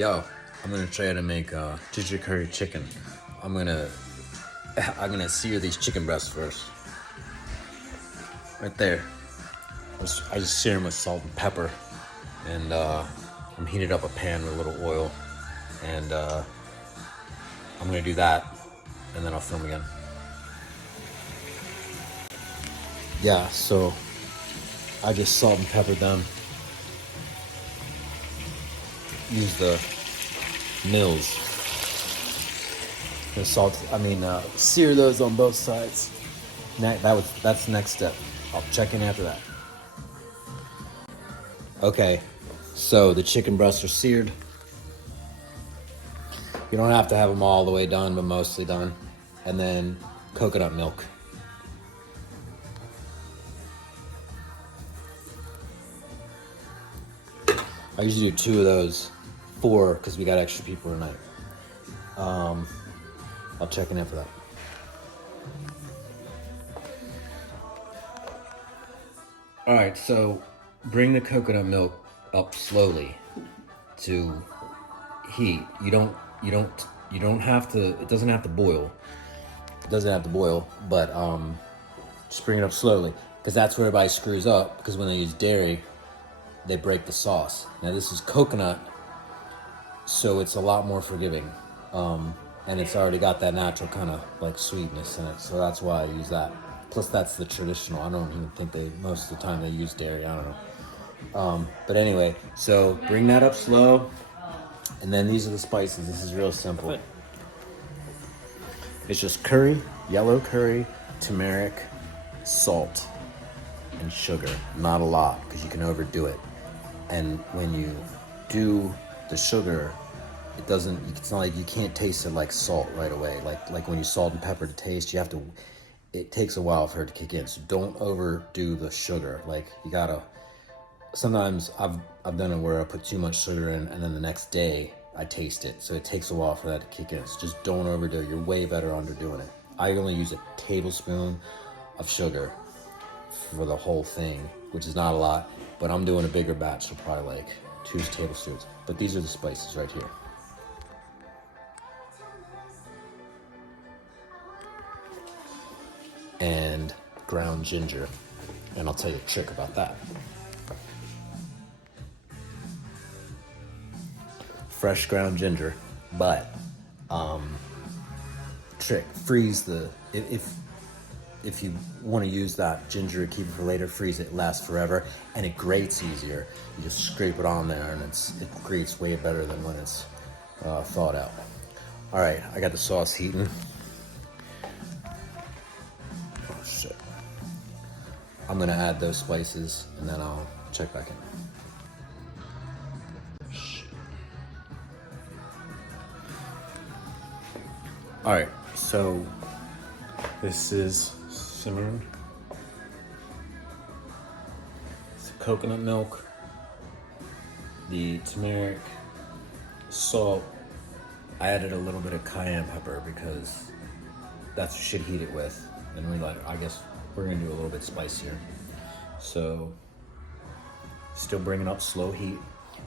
Yo, I'm gonna try to make ginger curry chicken. I'm gonna sear these chicken breasts first. Right there. I just sear them with salt and pepper, and I'm heating up a pan with a little oil, and I'm gonna do that, and then I'll film again. Yeah, so I just salt and peppered them. Use the Mills. The sear those on both sides. That's the next step. I'll check in after that. Okay, so the chicken breasts are seared. You don't have to have them all the way done, but mostly done. And then coconut milk. I usually do 2 of those, 4 because we got extra people tonight. I'll check in after that. All right, so bring the coconut milk up slowly to heat. You don't have to. It doesn't have to boil. It doesn't have to boil, but just bring it up slowly because that's where everybody screws up. Because when they use dairy, they break the sauce. Now this is coconut, so it's a lot more forgiving, and it's already got that natural kind of like sweetness in it. So that's why I use that. Plus that's the traditional. I don't even think most of the time they use dairy. I don't know. But anyway, so bring that up slow, and then these are the spices. This is real simple. It's just curry, yellow curry, turmeric, salt, and sugar. Not a lot because you can overdo it. And when you do the sugar, it's not like you can't taste it like salt right away. Like when you salt and pepper to taste, it takes a while for it to kick in. So don't overdo the sugar. Like you gotta, sometimes I've done it where I put too much sugar in and then the next day I taste it. So it takes a while for that to kick in. So just don't overdo it. You're way better underdoing it. I only use a tablespoon of sugar for the whole thing, which is not a lot, but I'm doing a bigger batch, so probably like 2 tablespoons. But these are the spices right here. And ground ginger, and I'll tell you a trick about that. Fresh ground ginger, but trick, freeze if you want to use that ginger, keep it for later, freeze it, it lasts forever, and it grates easier. You just scrape it on there, and it grates way better than when it's thawed out. All right, I got the sauce heating. Oh shit! I'm gonna add those spices, and then I'll check back in. All right, so this is simmering. It's the coconut milk, the turmeric, salt. I added a little bit of cayenne pepper because that's what you should heat it with. And I guess we're gonna do a little bit spicier. So, still bringing up slow heat.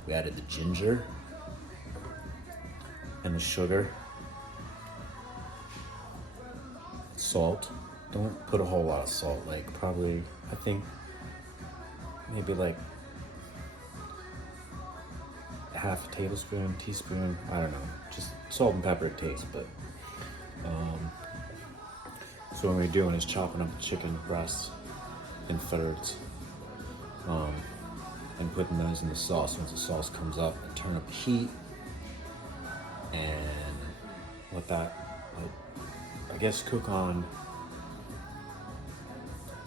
We added the ginger and the sugar. Salt. Don't put a whole lot of salt, like probably, I think maybe like half a tablespoon, teaspoon, I don't know, just salt and pepper taste. But so what we're doing is chopping up the chicken breasts in thirds, and putting those in the sauce. Once the sauce comes up, I turn up the heat and let that, I guess, cook on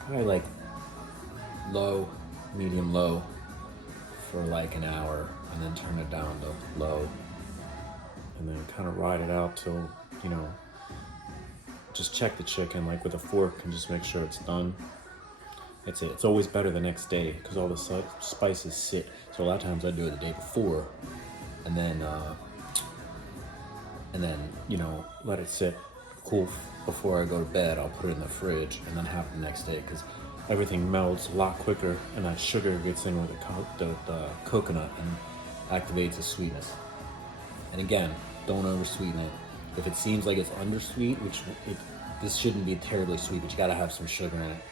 probably like low, medium low for like an hour, and then turn it down to low, and then kind of ride it out till, just check the chicken like with a fork and just make sure it's done. That's it. It's always better the next day because all the spices sit. So a lot of times I do it the day before, and then let it sit cool before I go to bed. I'll put it in the fridge and then have it the next day because everything melts a lot quicker, and that sugar gets in with the coconut and activates the sweetness. And again, don't oversweeten it. If it seems like it's undersweet, this shouldn't be terribly sweet, but you gotta have some sugar in it.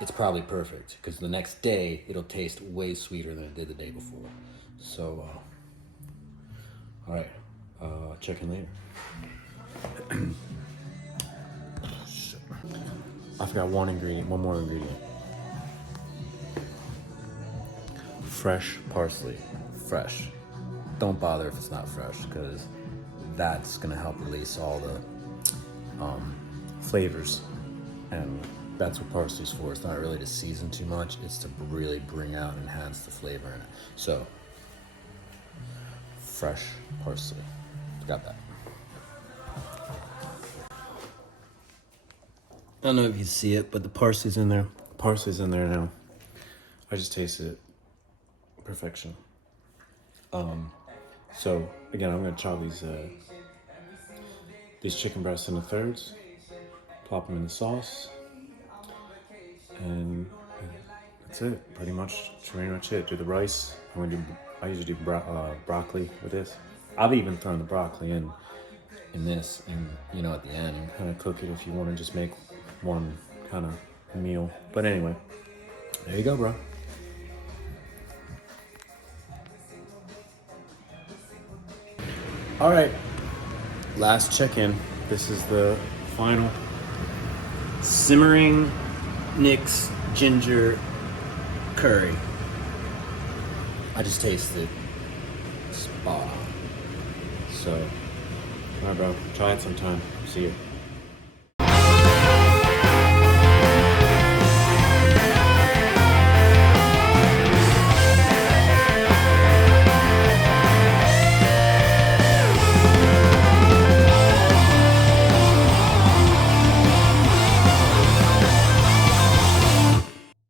It's probably perfect because the next day it'll taste way sweeter than it did the day before. So, all right, check in later. I forgot one more ingredient. Fresh parsley, fresh. Don't bother if it's not fresh because that's gonna help release all the flavors, and that's what parsley's for. It's not really to season too much, it's to really bring out and enhance the flavor in it. So, fresh parsley, got that. I don't know if you see it, but the parsley's in there. Parsley's in there now. I just tasted it. Perfection. So again, I'm gonna chop these chicken breasts into thirds, plop them in the sauce, and that's it. Pretty much it. Do the rice. I usually do broccoli with this. I've even thrown the broccoli in this, and you know, at the end, and kind of cook it if you want to just make one kind of meal. But anyway, there you go, bro. All right, last check-in. This is the final simmering Nick's ginger curry. I just tasted spot on. So, all right, bro, try it sometime. See you.